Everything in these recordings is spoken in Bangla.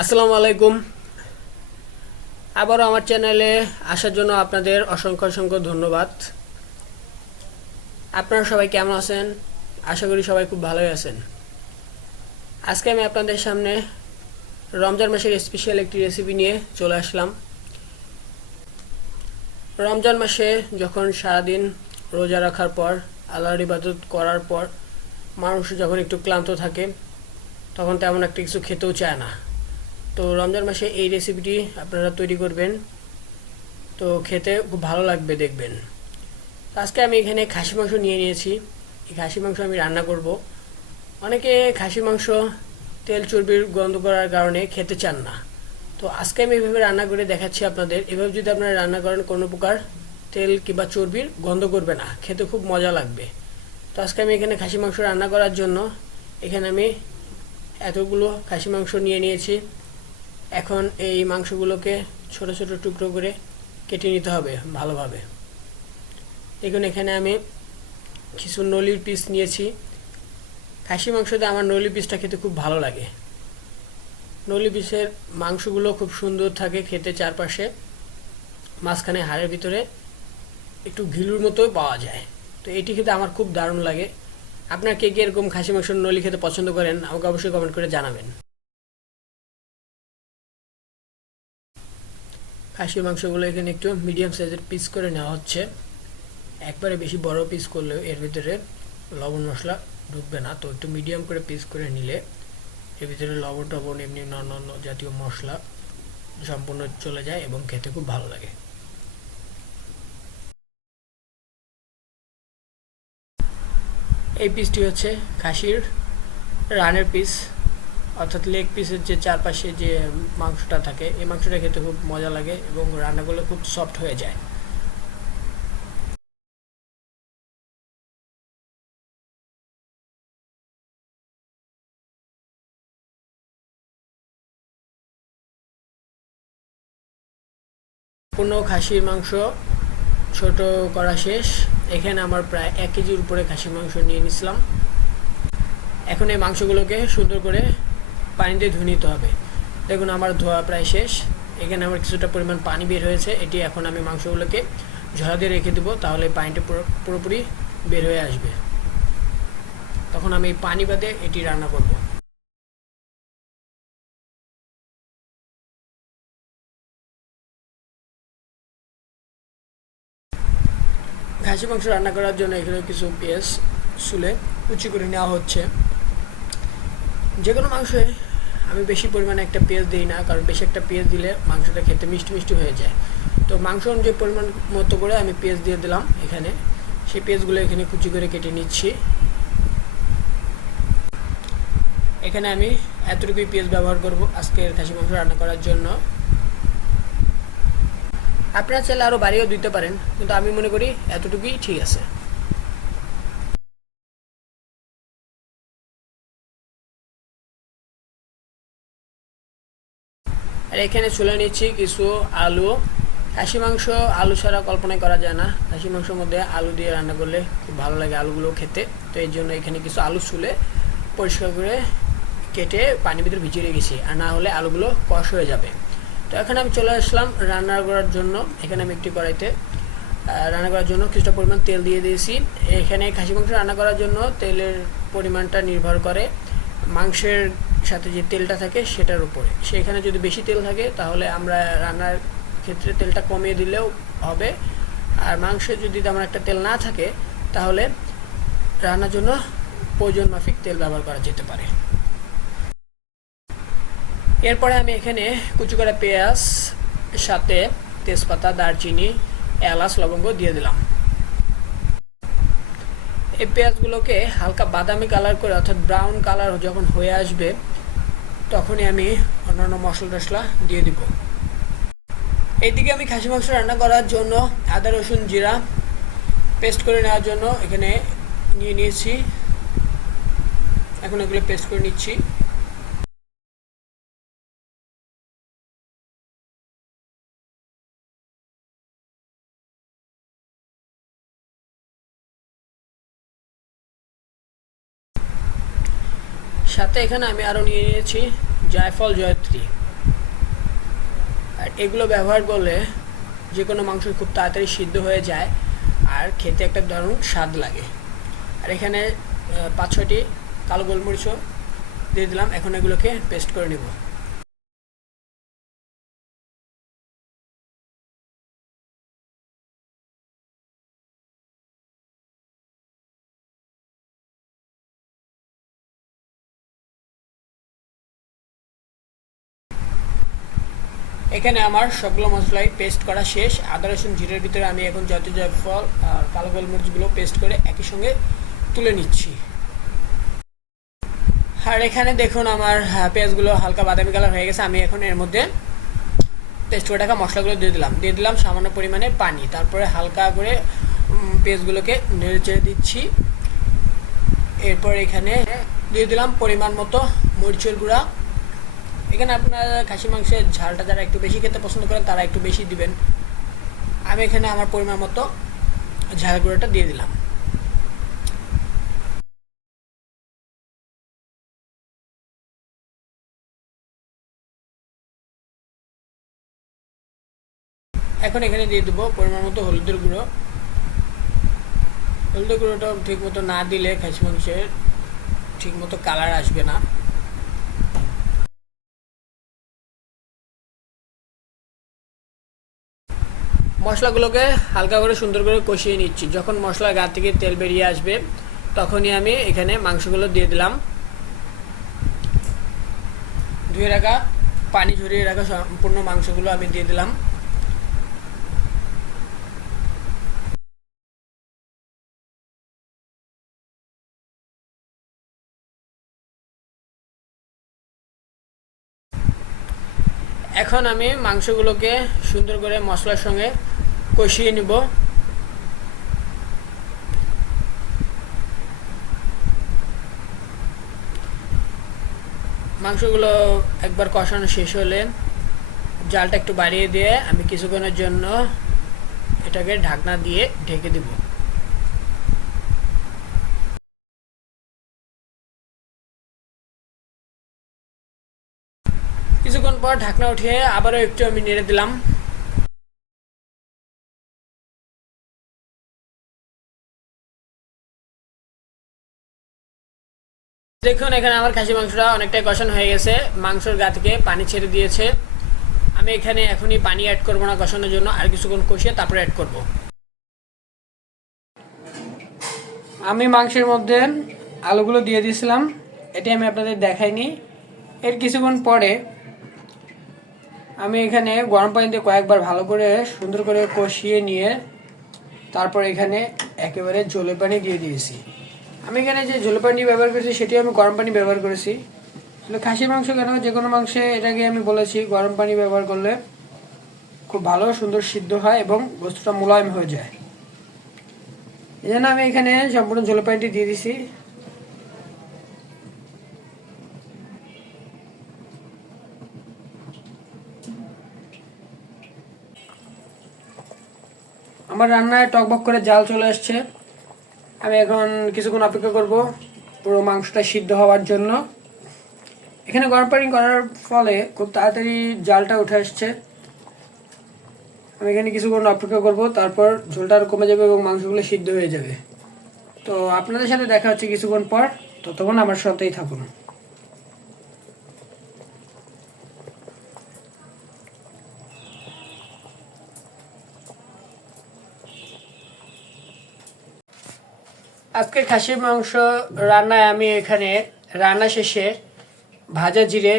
আসসালামু আলাইকুম। আবারও আমার চ্যানেলে আসার জন্য আপনাদের অসংখ্য অসংখ্য ধন্যবাদ। আপনারা সবাই কেমন আছেন? আশা করি সবাই খুব ভালোই আছেন। আজকে আমি আপনাদের সামনে রমজান মাসের স্পেশাল একটি রেসিপি নিয়ে চলে আসলাম। রমজান মাসে যখন সারাদিন রোজা রাখার পর, আল্লাহর ইবাদত করার পর মানুষ যখন একটু ক্লান্ত থাকে, তখন তেমন একটা কিছু খেতেও চায় না। তো রমজান মাসে এই রেসিপিটি আপনারা তৈরি করবেন। তো খেতে খুব ভালো লাগবে দেখবেন। আজকে আমি এখানে খাসি মাংস নিয়ে নিয়েছি। এই খাসি মাংস আমি রান্না করব। অনেকে খাসি মাংস তেল চর্বির গন্ধ করার কারণে খেতে চান না। তো আজকে আমি এভাবে রান্না করে দেখাচ্ছি আপনাদের। এভাবে যদি আপনারা রান্না করেন, কোনো প্রকার তেল কিংবা চর্বির গন্ধ করবে না। খেতে খুব মজা লাগবে। তো আজকে আমি এখানে খাসি মাংস রান্না করার জন্য এখানে আমি এতগুলো খাসি মাংস নিয়ে নিয়েছি। এখন এই মাংসগুলোকে ছোট ছোট টুকরো করে কেটে নিতে হবে ভালোভাবে। দেখুন, এখানে আমি কিছু নলির পিস নিয়েছি। খাসি মাংসতে আমার নলি পিসটা খেতে খুব ভালো লাগে। নলি পিসের মাংসগুলো খুব সুন্দর থাকে খেতে চারপাশে। মাঝখানে হাড়ের ভিতরে একটু ঘিলুর মতোই পাওয়া যায়। তো এটি খেতে আমার খুব দারুণ লাগে। আপনার কে কে এরকম খাসি মাংসের নলি খেতে পছন্দ করেন, আমাকে অবশ্যই কমেন্ট করে জানাবেন। খাসির মাংসগুলো এখানে একটু মিডিয়াম সাইজের পিস করে নেওয়া হচ্ছে। একবারে বেশি বড় পিস করলেও এর ভিতরে লবণ মশলা ঢুকবে না। তো একটু মিডিয়াম করে পিস করে নিলে এর ভিতরে লবণ টবণ এমনি অন্য জাতীয় মশলা সম্পূর্ণ চলে যায় এবং খেতে খুব ভালো লাগে। এই পিসটি হচ্ছে খাসির রানের পিস অর্থাৎ লেগ পিসের যে চারপাশে যে মাংসটা থাকে, এই মাংসটা খেতে খুব মজা লাগে এবং রান্নাগুলো খুব সফট হয়ে যায়। পূর্ণ খাসির মাংস, ছোট করা শেষ। এখানে আমার প্রায় এক কেজির উপরে খাসির মাংস নিয়ে নিছিলাম। এখন এই মাংসগুলোকে সুন্দর করে পানিতে ধুয়ে নিতে হবে। দেখুন, আমার ধোয়া প্রায় শেষ। এখানে আমার কিছুটা পরিমাণ পানি বের হয়েছে। এটি এখন আমি মাংসগুলোকে ঝরা দিয়ে রেখে দেবো, তাহলে পানিটা পুরো, পুরোপুরি বের হয়ে আসবে। তখন আমি পানি বাদে এটি রান্না করব। ঘাসি মাংস রান্না করার জন্য এখানে কিছু পেঁয়াজ চুলে কুচি করে নেওয়া হচ্ছে। যে কোনো মাংসে আমি বেশি পরিমাণে একটা পেঁয়াজ দিই না, কারণ বেশি একটা পেঁয়াজ দিলে মাংসটা খেতে মিষ্টি মিষ্টি হয়ে যায়। তো মাংস অনুযায়ী পরিমাণ মতো করে আমি পেঁয়াজ দিয়ে দিলাম এখানে, সেই পেঁয়াজগুলো এখানে কুচি করে কেটে নিচ্ছি। এখানে আমি এতটুকুই পেঁয়াজ ব্যবহার করব আজকের খাসি মাংস রান্না করার জন্য। আপনারা চাইলে আরও বাড়িয়েও দিতে পারেন, কিন্তু আমি মনে করি এতটুকুই ঠিক আছে। এখানে চুলে নিচ্ছি কিছু আলু। খাসি মাংস, আলু ছাড়া কল্পনাই করা যায় না। খাসি মাংসের মধ্যে আলু দিয়ে রান্না করলে খুব ভালো লাগে আলুগুলো খেতে। তো এই জন্য এখানে কিছু আলু চুলে পরিষ্কার করে কেটে পানির ভিতরে ভিজিয়ে রেখেছি। আর না হলে আলুগুলো কষ হয়ে যাবে। তো এখানে আমি চলে আসলাম রান্না করার জন্য। এখানে আমি একটি কড়াইতে রান্না করার জন্য কিছুটা পরিমাণ তেল দিয়ে দিয়েছি। এখানে খাসি মাংস রান্না করার জন্য তেলের পরিমাণটা নির্ভর করে। মাংসের সাথে যে তেলটা থাকে সেটার উপরে। সেখানে যদি বেশি তেল থাকে, তাহলে আমরা রান্নার ক্ষেত্রে তেলটা কমিয়ে দিলেও হবে। আর মাংসে যদি তেমন একটা তেল না থাকে, তাহলে রান্নার জন্য প্রয়োজন মাফিক তেল ব্যবহার করা যেতে পারে। এরপরে আমি এখানে কুচু করা পেঁয়াজ, সাথে তেজপাতা, দারচিনি, এলাচ, লবঙ্গ দিয়ে দিলাম। এই পেঁয়াজগুলোকে হালকা বাদামি কালার করে, অর্থাৎ ব্রাউন কালার যখন হয়ে আসবে তখনই আমি অন্যান্য মশলা টসলা দিয়ে দিব। এইদিকে আমি খাসি মাংস রান্না করার জন্য আদা, রসুন, জিরা পেস্ট করে নেওয়ার জন্য এখানে নিয়ে নিয়েছি। এখন এগুলো পেস্ট করে নিচ্ছি। সাথে এখানে আমি আরও নিয়ে নিয়েছি জয়ফল জয়ত্রী। আর এগুলো ব্যবহার করলে যে কোনো মাংস খুব তাড়াতাড়ি সিদ্ধ হয়ে যায় আর খেতে একটা দারুণ স্বাদ লাগে। আর এখানে পাঁচ ছটি কালো গোলমরিচও দিয়ে দিলাম, এখন এগুলোকে পেস্ট করে নিব। এখানে আমার সবগুলো মশলাই পেস্ট করা শেষ। আদা, রসুন, জিরের ভিতরে আমি এখন যত জয়ফল আর কালো গোলমরিচগুলো পেস্ট করে একই সঙ্গে তুলে নিচ্ছি। আর এখানে দেখুন আমার পেঁয়াজগুলো হালকা বাদামি কালার হয়ে গেছে। আমি এখন এর মধ্যে পেস্ট করে রাখা মশলাগুলো দিয়ে দিলাম। দিয়ে দিলাম সামান্য পরিমাণে পানি। তারপরে হালকা করে পেঁয়াজগুলোকে নেড়ে চেড়ে দিচ্ছি। এরপর এখানে দিয়ে দিলাম পরিমাণ মতো মরিচের গুঁড়া। এখানে আপনার খাসি মাংসের ঝালটা যারা একটু বেশি খেতে পছন্দ করেন, তারা একটু বেশি দিবেন। আমি এখানে আমার পরিমাণ মতো ঝাল গুঁড়োটা দিয়ে দিলাম। এখন এখানে দিয়ে দেবো পরিমাণ মতো হলুদের গুঁড়ো। হলুদের গুঁড়োটা ঠিক মতো না দিলে খাসি মাংসের ঠিক মতো কালার আসবে না। মশলাগুলোকে হালকা করে সুন্দর করে কষিয়ে নিচ্ছি। যখন মশলা গা থেকে তেল বেরিয়ে আসবে, তখনই আমি এখানে মাংসগুলো দিয়ে দিলাম। ধুয়ে রাখা, পানি ঝরিয়ে রাখা সম্পূর্ণ মাংসগুলো আমি দিয়ে দিলাম। এখন আমি মাংসগুলোকে সুন্দর করে মশলার সঙ্গে কষিয়ে নিব। মাংসগুলো একবার কষানো শেষ হলে জালটা একটু বাড়িয়ে দিয়ে আমি কিছুক্ষণের জন্য এটাকে ঢাকনা দিয়ে ঢেকে দেব। কিছুক্ষণ পর ঢাকনা উঠিয়ে আবারও একটু আমি নেড়ে দিলাম। দেখুন, এখানে আমার খাসি মাংসটা অনেকটাই কষানো হয়ে গেছে। মাংসর গা থেকে পানি ছেড়ে দিয়েছে। আমি এখানে এখনই পানি অ্যাড করব না কষানোর জন্য, আর কিছুক্ষণ কষিয়ে তারপরে অ্যাড করব। আমি মাংসের মধ্যে আলুগুলো দিয়ে দিয়েছিলাম। এটি আমি আপনাদের দেখাইনি। এর কিছুক্ষণ পরে আমি এখানে গরম পানিতে কয়েকবার ভালো করে সুন্দর করে কষিয়ে নিয়ে তারপর এখানে একেবারে জলে পানি দিয়ে দিয়েছি। আমি এখানে যে জলে পানি ব্যবহার করেছি সেটি আমি গরম পানি ব্যবহার করেছি। খাসির মাংস কেন, যে কোনো মাংসে এটাকে আমি বলেছি, গরম পানি ব্যবহার করলে খুব ভালো, সুন্দর, সিদ্ধ হয় এবং বস্তুটা মোলায়েম হয়ে যায়। এই জন্য আমি এখানে সম্পূর্ণ জলে পানিটি দিয়ে দিছি আমার রান্নায় টকবক করে জাল চলে আসছে আমি এখন কিছুক্ষণ অপেক্ষা করব পুরো মাংসটা সিদ্ধ হওয়ার জন্য। এখানে গরম পানি করার ফলে খুব তাড়াতাড়ি জালটা উঠে আসছে। আমি এখানে কিছুক্ষণ অপেক্ষা করব, তারপর ঝোলটা আর কমে যাবে এবং মাংসগুলো সিদ্ধ হয়ে যাবে। তো আপনাদের সাথে দেখা হচ্ছে কিছুক্ষণ পর। ততক্ষণ আমার সাথেই থাকুন। আজকের খাসির মাংস রান্নায় আমি এখানে রান্না শেষে ভাজা জিরে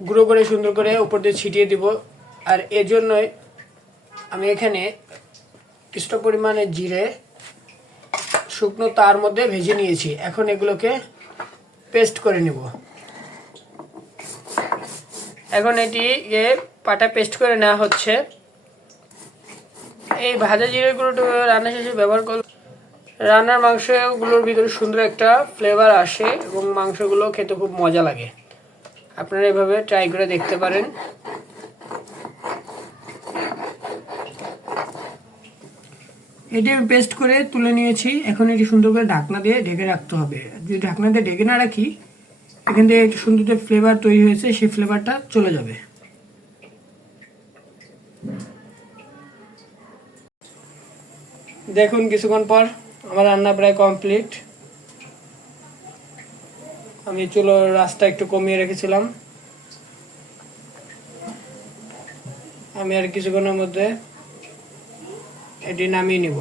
গুঁড়ো করে সুন্দর করে উপর দিয়ে ছিটিয়ে দিব। আর এজন্যই আমি এখানে কিছুটা পরিমাণে জিরে, শুকনো তার মধ্যে ভেজে নিয়েছি। এখন এগুলোকে পেস্ট করে নেব। এখন এটি এ পাটা পেস্ট করে নেওয়া হচ্ছে। এই ভাজা জিরে গুঁড়োটা রান্না শেষে ব্যবহার করলে রান্নার মাংসগুলোর ভিতরে সুন্দর একটা ফ্লেভার আসে এবং মাংসগুলো খেতে খুব মজা লাগে। আপনারা এভাবে ট্রাই করে দেখতে পারেন। এটি আমি পেস্ট করে তুলে নিয়েছি। এখন এটি সুন্দর করে ঢাকনা দিয়ে ঢেকে রাখতে হবে। যদি ঢাকনা দিয়ে ঢেকে না রাখি, এখান থেকে একটি সুন্দর যে ফ্লেভার তৈরি হয়েছে, সেই ফ্লেভারটা চলে যাবে। দেখুন কিছুক্ষণ পর আমার রান্না প্রায় কমপ্লিট আমি চুলো রাস্তা একটু কমিয়ে রেখেছিলাম। আমি আর কিছুক্ষণের মধ্যে এটি নামিয়ে নিব।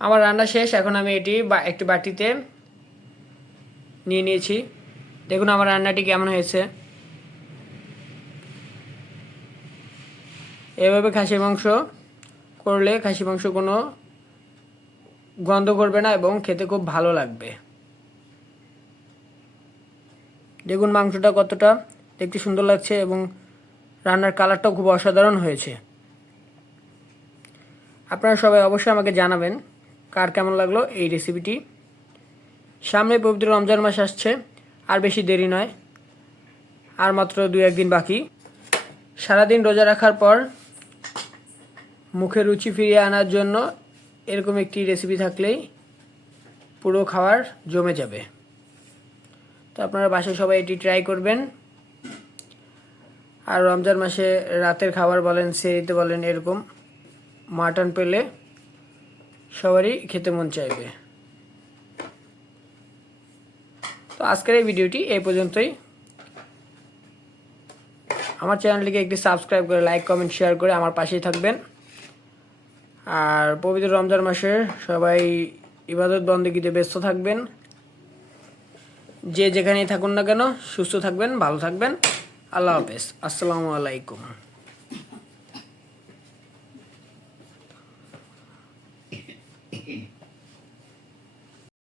আমার রান্না শেষ, এখন আমি এটি একটি বাটিতে নিয়ে নিয়েছি। দেখুন আমার রান্নাটি কেমন হয়েছে। এভাবে খাসি মাংস করলে খাসি মাংস কোনো গন্ধ করবে না এবং খেতে খুব ভালো লাগবে। দেখুন মাংসটা কতটা দেখতে সুন্দর লাগছে এবং রান্নার কালারটাও খুব অসাধারণ হয়েছে। আপনারা সবাই অবশ্যই আমাকে জানাবেন কার কেমন লাগল এই রেসিপিটি সামনে পবিত্র রমজান মাস আসছে, আর বেশি দেরি নয়, আর মাত্র দু একদিন বাকি। সারাদিন রোজা রাখার পর মুখে রুচি ফিরিয়ে আনার জন্য এরকম একটি রেসিপি থাকলেই পুরো খাবার জমে যাবে। তো আপনারা বাসায় সবাই এটি ট্রাই করবেন। আর রমজান মাসে রাতের খাবার বলেন সেরিতে বলেন, এরকম মাটন পেলে সবারই খেতে মন চাইবে। তো আজকের এই ভিডিওটি এই পর্যন্তই। আমার চ্যানেলটিকে একটি সাবস্ক্রাইব করে, লাইক, কমেন্ট, শেয়ার করে আমার পাশেই থাকবেন। আর পবিত্র রমজান মাসে সবাই ইবাদত বন্দীগীতে ব্যস্ত থাকবেন। যে যেখানেই থাকুন না কেন, সুস্থ থাকবেন, ভালো থাকবেন। আল্লাহ হাফেজ। আসসালামু আলাইকুম।